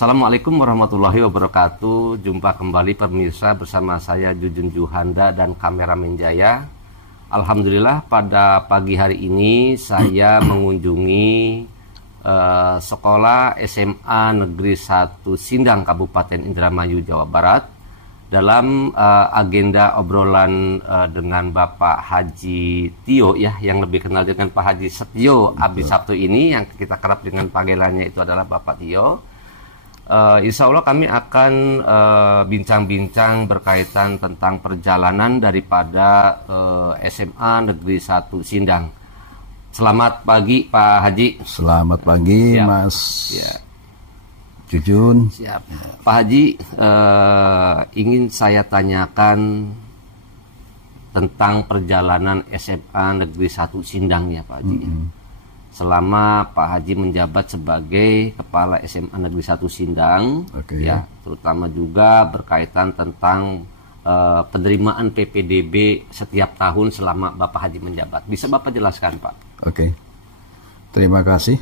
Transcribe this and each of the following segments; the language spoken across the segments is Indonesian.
Assalamualaikum warahmatullahi wabarakatuh. Jumpa kembali pemirsa bersama saya Jujun Juhanda dan kameramen Jaya. Alhamdulillah pada pagi hari ini saya mengunjungi sekolah SMA Negeri 1 Sindang Kabupaten Indramayu Jawa Barat dalam agenda obrolan dengan Bapak Haji Tio ya, yang lebih kenal dengan Pak Haji Setio Abdi Sabtu ini, yang kita kerap dengan panggilannya itu adalah Bapak Tio. Insya Allah kami akan bincang-bincang berkaitan tentang perjalanan daripada SMA Negeri 1 Sindang. Selamat pagi Pak Haji. Selamat pagi. Siap. Mas Jujun. Siap. Pak Haji, ingin saya tanyakan tentang perjalanan SMA Negeri 1 Sindang ya Pak Haji. Selama Pak Haji menjabat sebagai Kepala SMA Negeri 1 Sindang, ya, terutama juga berkaitan tentang penerimaan PPDB setiap tahun selama Bapak Haji menjabat. Bisa Bapak jelaskan Pak? Oke, terima kasih.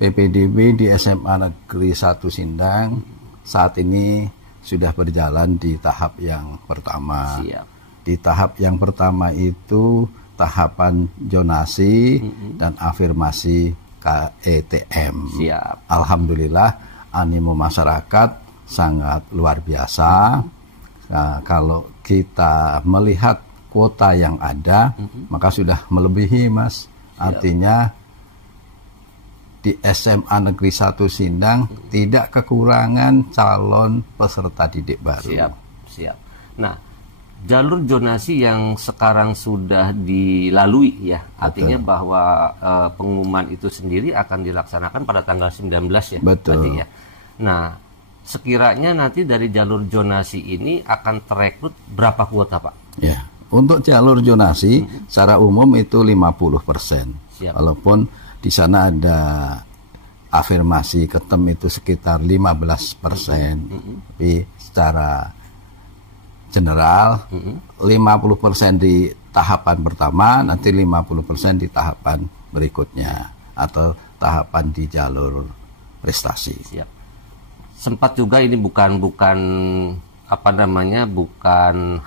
PPDB di SMA Negeri 1 Sindang saat ini sudah berjalan di tahap yang pertama. Siap. Di tahap yang pertama itu tahapan zonasi dan afirmasi KETM. Siap. Alhamdulillah animo masyarakat sangat luar biasa. Nah, kalau kita melihat kuota yang ada, maka sudah melebihi, Mas. Artinya di SMA Negeri 1 Sindang tidak kekurangan calon peserta didik baru. Siap, siap. Nah, jalur zonasi yang sekarang sudah dilalui ya, artinya bahwa pengumuman itu sendiri akan dilaksanakan pada tanggal 19 ya. Betul. Ya. Nah, sekiranya nanti dari jalur zonasi ini akan terekrut berapa kuota Pak? Ya, untuk jalur zonasi secara umum itu 50%. Siap. Walaupun di sana ada afirmasi ketem itu sekitar 15%. Tapi secara general 50% di tahapan pertama, nanti 50% di tahapan berikutnya atau tahapan di jalur prestasi. Siap. Sempat juga ini bukan bukan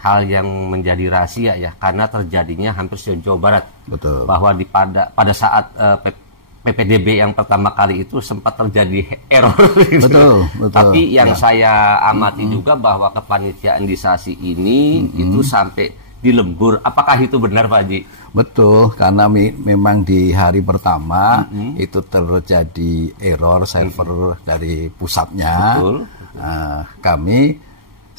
hal yang menjadi rahasia ya, karena terjadinya hampir seluruh Jawa Barat. Betul. Bahwa pada saat PPDB yang pertama kali itu sempat terjadi error. Betul. Tapi yang saya amati juga bahwa kepanitiaan di SASI ini itu sampai di lembur. Apakah itu benar Pak Haji? Betul, karena memang di hari pertama itu terjadi error server dari pusatnya. Betul. Kami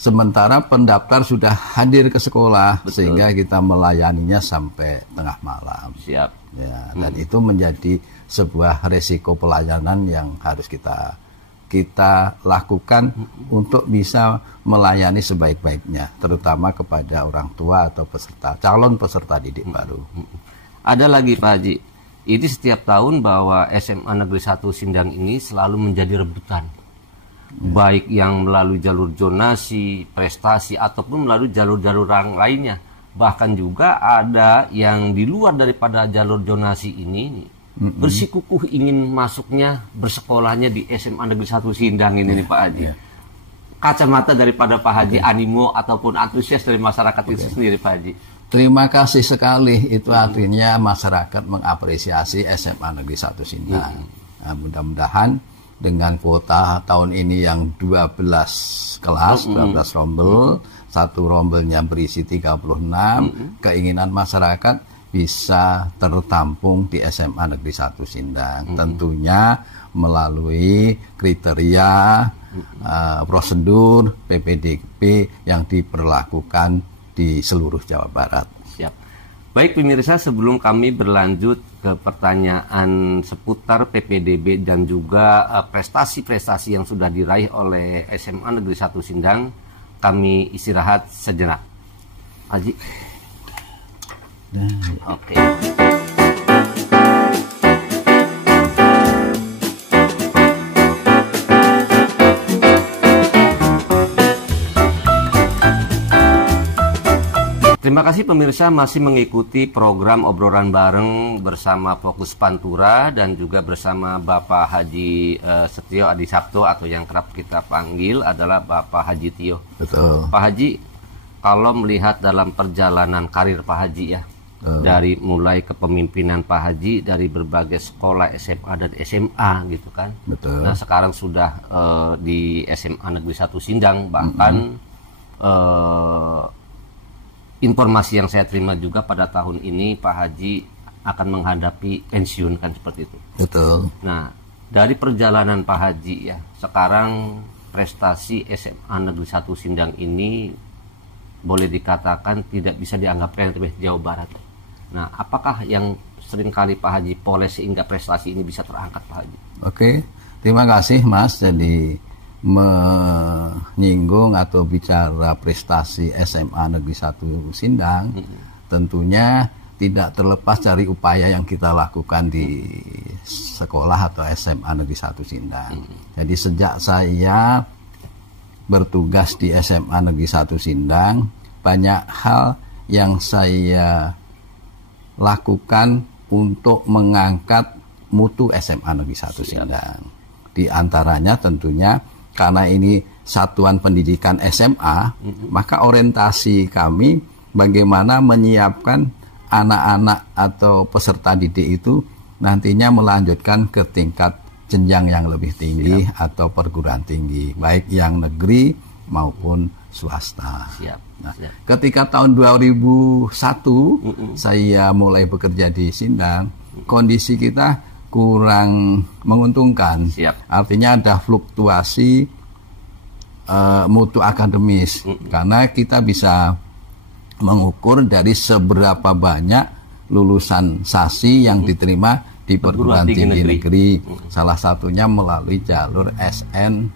sementara pendaftar sudah hadir ke sekolah. Betul. Sehingga kita melayaninya sampai tengah malam. Siap. Ya, dan itu menjadi sebuah resiko pelayanan yang harus kita lakukan untuk bisa melayani sebaik-baiknya, terutama kepada orang tua atau calon peserta didik baru. Ada lagi Pak Haji, ini setiap tahun bahwa SMA Negeri 1 Sindang ini selalu menjadi rebutan, baik yang melalui jalur zonasi, prestasi, ataupun melalui jalur-jalur lainnya. Bahkan juga ada yang di luar daripada jalur zonasi ini bersikukuh ingin masuknya, bersekolahnya di SMA Negeri 1 Sindang ini nih Pak Haji. Kacamata daripada Pak Haji, animo ataupun antusias dari masyarakat itu sendiri Pak Haji. Terima kasih sekali, itu artinya masyarakat mengapresiasi SMA Negeri 1 Sindang. Nah, mudah-mudahan dengan kuota tahun ini yang 12 kelas, 12 rombel, satu rombelnya berisi 36, keinginan masyarakat bisa tertampung di SMA Negeri 1 Sindang. Tentunya melalui kriteria prosedur PPDB yang diperlakukan di seluruh Jawa Barat. Siap. Baik pemirsa, sebelum kami berlanjut ke pertanyaan seputar PPDB dan juga prestasi-prestasi yang sudah diraih oleh SMA Negeri 1 Sindang, kami istirahat sejenak. Haji. Oke. Terima Terima kasih pemirsa masih mengikuti program obrolan bareng bersama Fokus Pantura dan juga bersama Bapak Haji Setio Adi Sabto atau yang kerap kita panggil adalah Bapak Haji Tio. Betul. Pak Haji, kalau melihat dalam perjalanan karir Pak Haji ya, dari mulai kepemimpinan Pak Haji dari berbagai sekolah SMA dan SMA gitu kan. Betul. Nah sekarang sudah di SMA Negeri 1 Sindang, bahkan informasi yang saya terima juga pada tahun ini Pak Haji akan menghadapi pensiun kan seperti itu. Betul. Nah dari perjalanan Pak Haji ya, sekarang prestasi SMA Negeri 1 Sindang ini boleh dikatakan tidak bisa dianggap remeh Jawa Barat. Nah apakah yang seringkali Pak Haji poles sehingga prestasi ini bisa terangkat Pak Haji? Oke, terima kasih Mas. Jadi menyinggung atau bicara prestasi SMA Negeri 1 Sindang, tentunya tidak terlepas dari upaya yang kita lakukan di sekolah atau SMA Negeri 1 Sindang. Jadi sejak saya bertugas di SMA Negeri 1 Sindang, banyak hal yang saya lakukan untuk mengangkat mutu SMA Negeri 1 Sindang. Di antaranya tentunya karena ini satuan pendidikan SMA, maka orientasi kami bagaimana menyiapkan anak-anak atau peserta didik itu nantinya melanjutkan ke tingkat jenjang yang lebih tinggi atau perguruan tinggi, baik yang negeri maupun swasta. Nah, ketika tahun 2001 saya mulai bekerja di Sindang, kondisi kita kurang menguntungkan. Artinya ada fluktuasi mutu akademis, karena kita bisa mengukur dari seberapa banyak lulusan SASI yang diterima di perguruan tinggi negeri. Salah satunya melalui jalur SN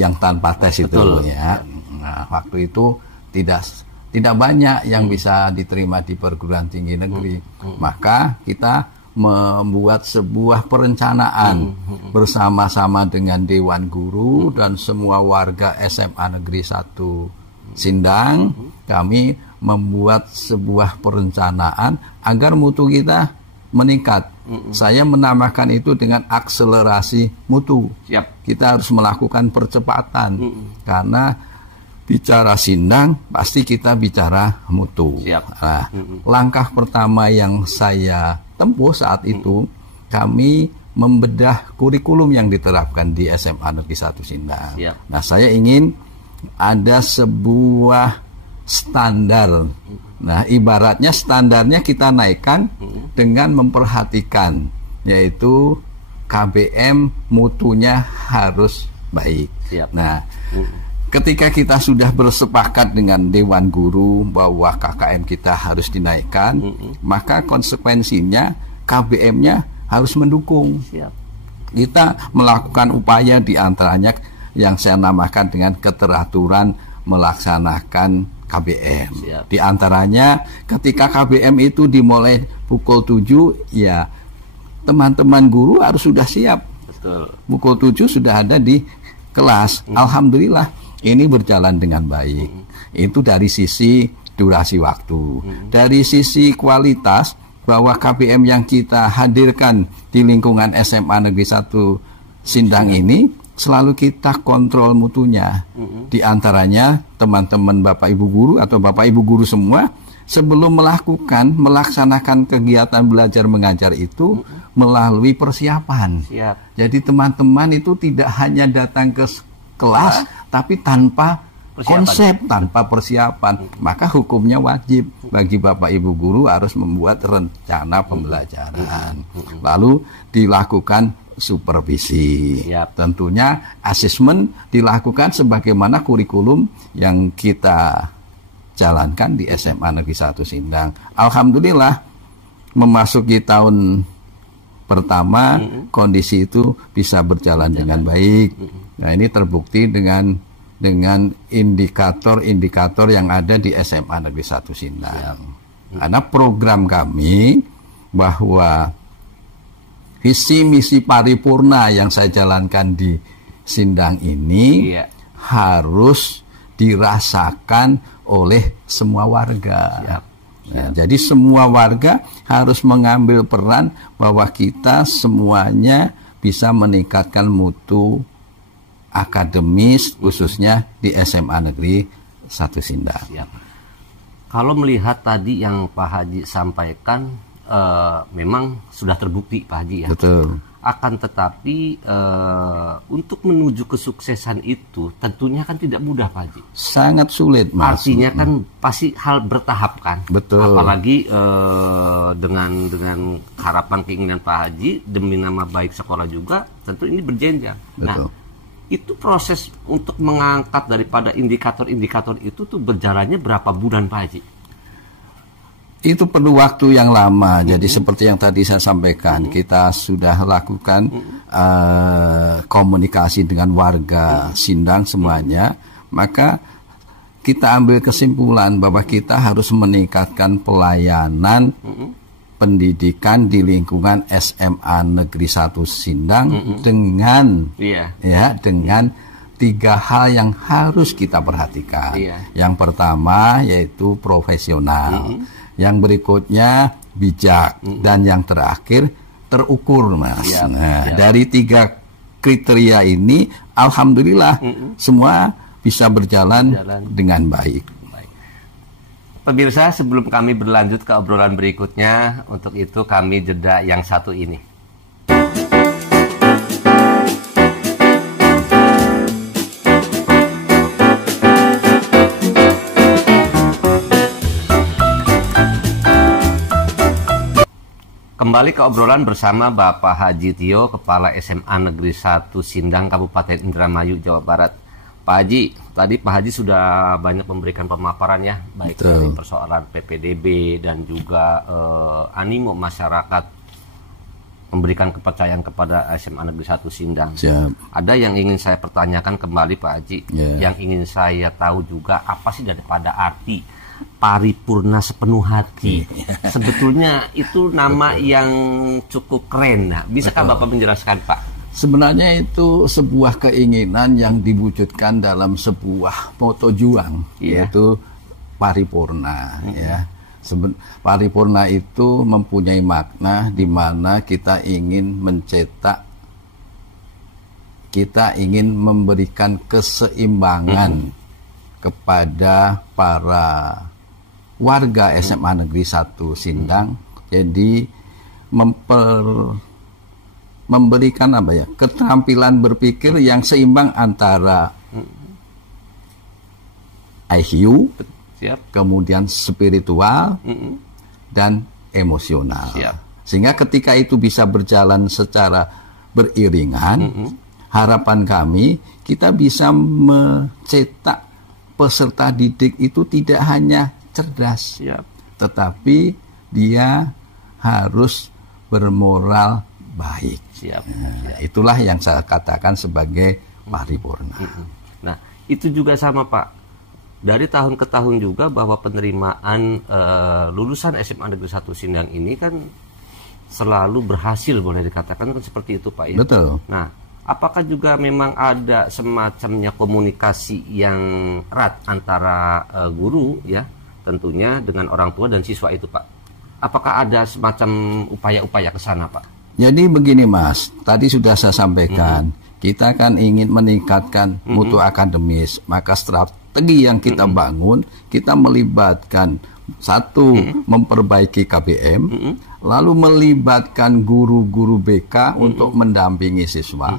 yang tanpa tes itu ya. Nah, waktu itu tidak banyak yang bisa diterima di perguruan tinggi negeri. Maka kita membuat sebuah perencanaan bersama-sama dengan Dewan Guru dan semua warga SMA Negeri 1 Sindang. Kami membuat sebuah perencanaan agar mutu kita meningkat. Saya menamakan itu dengan akselerasi mutu. Kita harus melakukan percepatan karena bicara Sindang pasti kita bicara mutu. Nah, langkah pertama yang saya tempuh saat itu, kami membedah kurikulum yang diterapkan di SMA Negeri 1 Sindang. Nah, saya ingin ada sebuah standar. Nah, ibaratnya standarnya kita naikkan dengan memperhatikan, yaitu KBM mutunya harus baik. Nah, ketika kita sudah bersepakat dengan Dewan Guru bahwa KKM kita harus dinaikkan, maka konsekuensinya KBM-nya harus mendukung. Kita melakukan upaya diantaranya yang saya namakan dengan keteraturan melaksanakan KBM. Di antaranya ketika KBM itu dimulai pukul 7, ya teman-teman guru harus sudah siap. Pukul 7 sudah ada di kelas. Alhamdulillah ini berjalan dengan baik. Itu dari sisi durasi waktu. Dari sisi kualitas, bahwa KBM yang kita hadirkan di lingkungan SMA Negeri 1 Sindang ini selalu kita kontrol mutunya. Di antaranya teman-teman Bapak Ibu Guru atau Bapak Ibu Guru semua sebelum melaksanakan kegiatan belajar mengajar itu melalui persiapan. Jadi teman-teman itu tidak hanya datang ke kelas tapi tanpa konsep, tanpa persiapan. Maka hukumnya wajib bagi Bapak Ibu Guru harus membuat rencana pembelajaran. Lalu dilakukan supervisi. Tentunya asesmen dilakukan sebagaimana kurikulum yang kita jalankan di SMA Negeri 1 Sindang. Alhamdulillah memasuki tahun pertama kondisi itu bisa berjalan dengan baik. Nah, ini terbukti dengan indikator-indikator yang ada di SMA Negeri 1 Sindang. Karena program kami bahwa visi misi paripurna yang saya jalankan di Sindang ini harus dirasakan oleh semua warga. Siap. Nah, jadi semua warga harus mengambil peran bahwa kita semuanya bisa meningkatkan mutu akademis khususnya di SMA Negeri 1 Sindang. Siap. Kalau melihat tadi yang Pak Haji sampaikan, memang sudah terbukti Pak Haji ya. Betul. Akan tetapi untuk menuju kesuksesan itu tentunya kan tidak mudah Pak Haji. Sangat sulit, Mas. Artinya kan pasti hal bertahap kan. Betul. Apalagi dengan harapan keinginan Pak Haji demi nama baik sekolah juga, tentu ini berjenjang. Betul. Nah, itu proses untuk mengangkat daripada indikator-indikator itu tuh berjalannya berapa bulan Pak Haji? Itu perlu waktu yang lama. Jadi seperti yang tadi saya sampaikan, kita sudah lakukan komunikasi dengan warga Sindang semuanya. Maka kita ambil kesimpulan bahwa kita harus meningkatkan pelayanan pendidikan di lingkungan SMA Negeri 1 Sindang dengan dengan 3 hal yang harus kita perhatikan. Yang pertama yaitu profesional. Yang berikutnya bijak, dan yang terakhir terukur, Mas. Dari 3 kriteria ini, alhamdulillah semua bisa berjalan dengan baik. Pemirsa, sebelum kami berlanjut ke obrolan berikutnya, untuk itu kami jeda yang satu ini. Kembali ke obrolan bersama Bapak Haji Tio, Kepala SMA Negeri 1 Sindang, Kabupaten Indramayu, Jawa Barat. Pak Haji, tadi Pak Haji sudah banyak memberikan pemaparan ya, baik dari persoalan PPDB dan juga animo masyarakat memberikan kepercayaan kepada SMA Negeri 1 Sindang. Ada yang ingin saya pertanyakan kembali Pak Haji, yang ingin saya tahu juga apa sih daripada arti paripurna sepenuh hati. Sebetulnya itu nama yang cukup keren. Nah, bisakah Bapak menjelaskan, Pak? Sebenarnya itu sebuah keinginan yang diwujudkan dalam sebuah moto juang, yaitu paripurna. Paripurna itu mempunyai makna di mana kita ingin mencetak, kita ingin memberikan keseimbangan kepada para warga SMA Negeri 1 Sindang. Jadi memberikan keterampilan berpikir yang seimbang antara IQ, kemudian spiritual, dan emosional. Sehingga ketika itu bisa berjalan secara beriringan, harapan kami kita bisa mencetak peserta didik itu tidak hanya cerdas, tetapi dia harus bermoral baik. Itulah yang saya katakan sebagai paripurna. Nah, itu juga sama Pak. Dari tahun ke tahun juga bahwa penerimaan lulusan SMA Negeri 1 Sindang ini kan selalu berhasil, boleh dikatakan kan seperti itu Pak ya. Betul. Nah, apakah juga memang ada semacamnya komunikasi yang erat antara guru ya, tentunya dengan orang tua dan siswa itu Pak? Apakah ada semacam upaya-upaya ke sana Pak? Jadi begini Mas, tadi sudah saya sampaikan, kita kan ingin meningkatkan mutu akademis, maka strategi yang kita bangun, kita melibatkan satu, memperbaiki KBM, lalu melibatkan guru-guru BK untuk mendampingi siswa.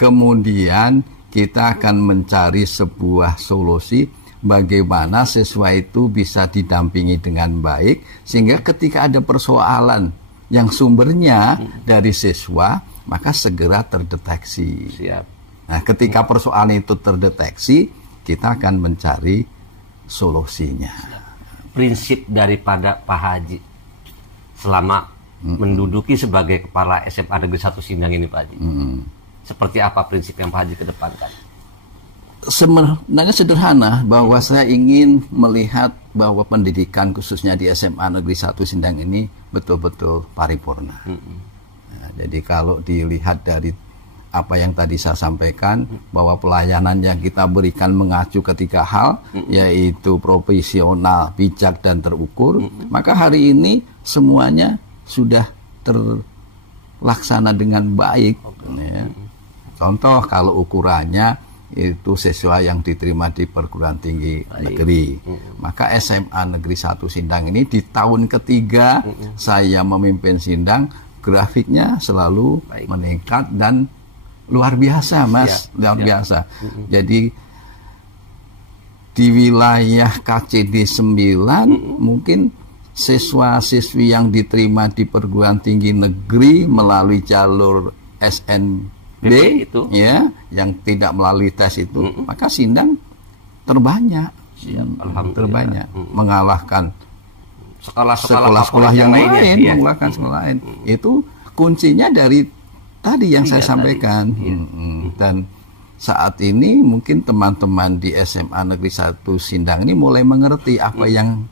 Kemudian kita akan mencari sebuah solusi bagaimana siswa itu bisa didampingi dengan baik, sehingga ketika ada persoalan yang sumbernya dari siswa, maka segera terdeteksi. Nah, ketika persoalan itu terdeteksi, kita akan mencari solusinya. Prinsip daripada Pak Haji selama menduduki sebagai Kepala SMA Negeri 1 Sindang ini Pak Haji, seperti apa prinsip yang Pak Haji kedepankan? Sebenarnya sederhana, bahwa saya ingin melihat bahwa pendidikan khususnya di SMA Negeri 1 Sindang ini betul-betul paripurna. Nah, jadi kalau dilihat dari apa yang tadi saya sampaikan, bahwa pelayanan yang kita berikan mengacu ke 3 hal, yaitu profesional, bijak, dan terukur, maka hari ini semuanya sudah terlaksana dengan baik. Ya. Contoh, kalau ukurannya itu siswa yang diterima di perguruan tinggi negeri, maka SMA Negeri 1 Sindang ini di tahun ketiga saya memimpin Sindang, grafiknya selalu meningkat dan luar biasa, Mas, luar biasa. Jadi di wilayah KCD 9 mungkin siswa-siswi yang diterima di perguruan tinggi negeri melalui jalur SNB itu, ya, yang tidak melalui tes itu, maka Sindang terbanyak, terbanyak, mengalahkan sekolah-sekolah yang lain, mengalahkan sekolah lain. Itu kuncinya dari tadi yang saya sampaikan. Dan saat ini mungkin teman-teman di SMA Negeri 1 Sindang ini mulai mengerti apa yang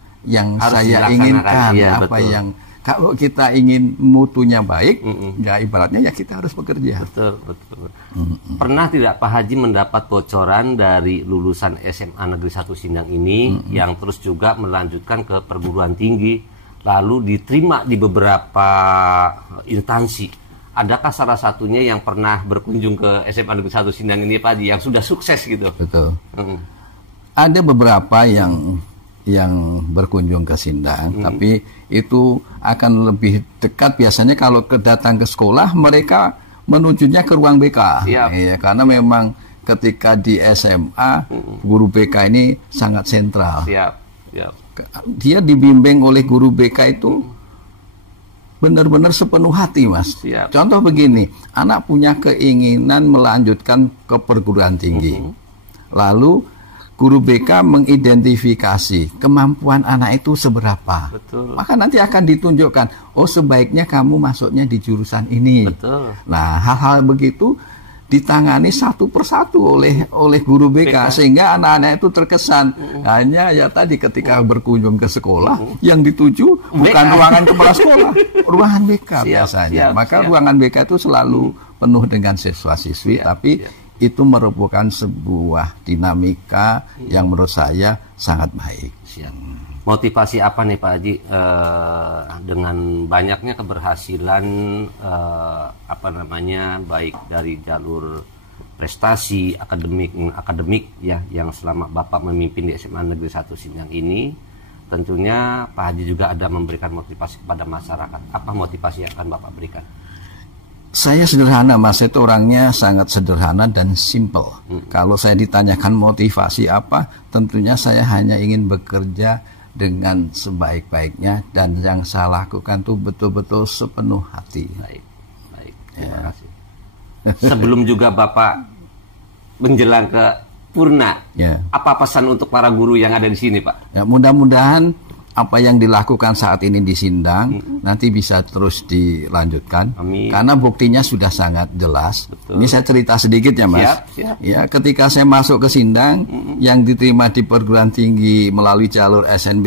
saya inginkan, apa yang kalau kita ingin mutunya baik, ya ibaratnya ya kita harus bekerja. Betul. Pernah tidak Pak Haji mendapat bocoran dari lulusan SMA Negeri 1 Sindang ini yang terus juga melanjutkan ke perguruan tinggi, lalu diterima di beberapa instansi? Adakah salah satunya yang pernah berkunjung ke SMA Negeri 1 Sindang ini, Pak Haji, yang sudah sukses gitu? Betul. Ada beberapa yang berkunjung ke Sindang, tapi itu akan lebih dekat biasanya kalau datang ke sekolah, mereka menujunya ke ruang BK. Ya, karena memang ketika di SMA, guru BK ini sangat sentral. Dia dibimbing oleh guru BK itu benar-benar sepenuh hati, Mas. Contoh begini, anak punya keinginan melanjutkan ke perguruan tinggi. Lalu guru BK mengidentifikasi kemampuan anak itu seberapa. Maka nanti akan ditunjukkan, oh sebaiknya kamu masuknya di jurusan ini. Nah, hal-hal begitu ditangani satu persatu oleh guru BK, sehingga anak-anak itu terkesan hanya ya tadi ketika berkunjung ke sekolah yang dituju bukan ruangan kepala sekolah, ruangan BK biasanya. Maka ruangan BK itu selalu penuh dengan siswa-siswi, tapi itu merupakan sebuah dinamika yang menurut saya sangat baik. Motivasi apa nih Pak Haji dengan banyaknya keberhasilan baik dari jalur prestasi akademik ya yang selama Bapak memimpin di SMA Negeri 1 Sindang ini, tentunya Pak Haji juga ada memberikan motivasi kepada masyarakat. Apa motivasi yang akan Bapak berikan? Saya sederhana, Mas, itu orangnya sangat sederhana dan simple. Kalau saya ditanyakan motivasi apa, tentunya saya hanya ingin bekerja dengan sebaik-baiknya, dan yang saya lakukan itu betul-betul sepenuh hati. Baik. Terima kasih. Sebelum juga Bapak menjelang ke Purna, apa pesan untuk para guru yang ada di sini, Pak? Ya, mudah-mudahan apa yang dilakukan saat ini di Sindang nanti bisa terus dilanjutkan. Amin. Karena buktinya sudah sangat jelas. Ini saya cerita sedikit ya, Mas. Siap. Ya, ketika saya masuk ke Sindang yang diterima di perguruan tinggi melalui jalur SNB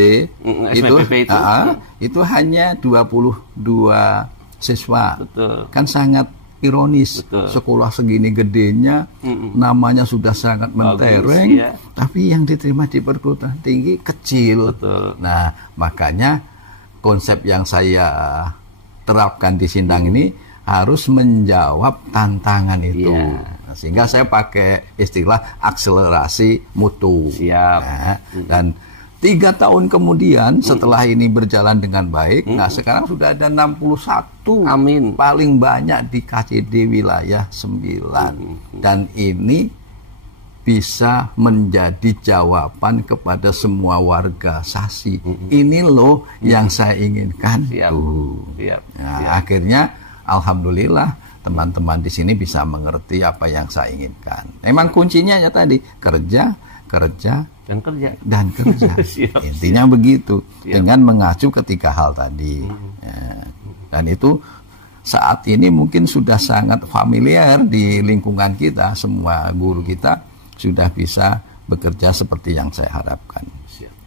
itu hanya 22 siswa. Kan sangat ironis. Sekolah segini gedenya, namanya sudah sangat mentereng, tapi yang diterima di perguruan tinggi kecil. Nah, makanya konsep yang saya terapkan di Sindang ini harus menjawab tantangan itu. Nah, sehingga saya pakai istilah akselerasi mutu. Nah, dan 3 tahun kemudian setelah ini berjalan dengan baik, nah sekarang sudah ada 61. Amin. Paling banyak di KCD wilayah 9. Dan ini bisa menjadi jawaban kepada semua warga Sasi. Ini loh yang saya inginkan. Nah, akhirnya alhamdulillah teman-teman di sini bisa mengerti apa yang saya inginkan. Memang kuncinya ya tadi, kerja dan kerja. Intinya begitu. Dengan mengacu ke 3 hal tadi. Dan itu saat ini mungkin sudah sangat familiar di lingkungan kita. Semua guru kita sudah bisa bekerja seperti yang saya harapkan.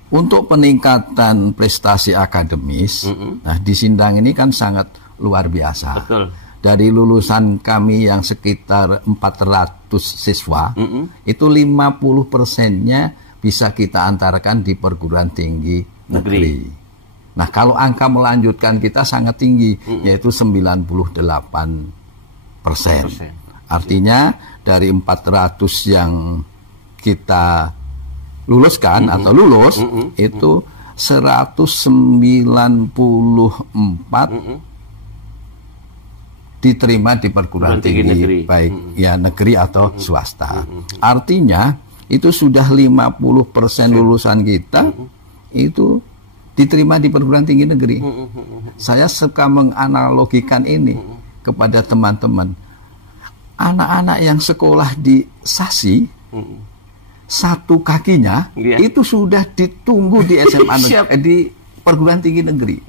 Untuk peningkatan prestasi akademis, nah di Sindang ini kan sangat luar biasa. dari lulusan kami yang sekitar 400 siswa, itu 50%-nya bisa kita antarkan di perguruan tinggi negeri. Nah, kalau angka melanjutkan kita sangat tinggi, yaitu 98%. Artinya dari 400 yang kita luluskan atau lulus, itu 194 diterima di perguruan tinggi negeri, baik ya negeri atau swasta. Artinya itu sudah 50% lulusan kita itu diterima di perguruan tinggi negeri. Saya suka menganalogikan ini kepada teman-teman. Anak-anak yang sekolah di Sasi, satu kakinya itu sudah ditunggu di SMA di perguruan tinggi negeri.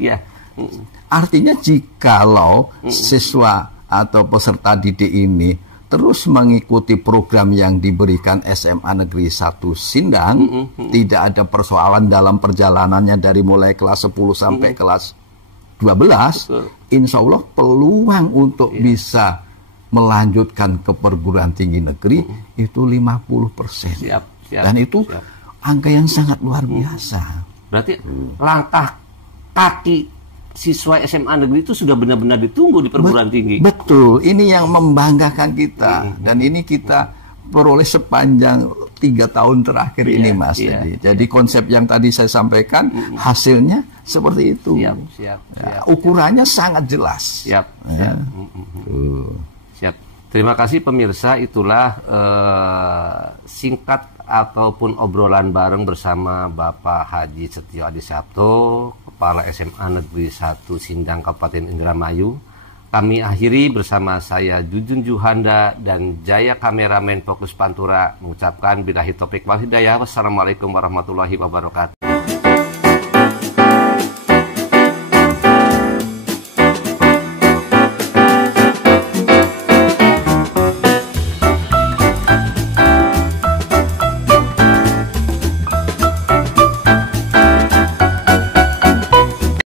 Artinya jikalau siswa atau peserta didik ini terus mengikuti program yang diberikan SMA Negeri 1 Sindang, tidak ada persoalan dalam perjalanannya dari mulai kelas 10 sampai kelas 12, insya Allah peluang untuk bisa melanjutkan ke perguruan tinggi negeri itu 50%. Dan itu angka yang sangat luar biasa. Berarti langkah kaki siswa SMA negeri itu sudah benar-benar ditunggu di perguruan tinggi. Betul, ini yang membanggakan kita. Dan ini kita peroleh sepanjang 3 tahun terakhir ini, Mas. Jadi konsep yang tadi saya sampaikan, hasilnya seperti itu. Ukurannya sangat jelas. Siap. Terima kasih pemirsa, itulah singkat ataupun obrolan bareng bersama Bapak Haji Setio Adi Sabto, Kepala SMA Negeri 1 Sindang Kabupaten Indramayu. Kami akhiri bersama saya Jujun Juhanda dan Jaya kameramen Fokus Pantura mengucapkan billahi taufiq wal hidayah. Wassalamualaikum warahmatullahi wabarakatuh.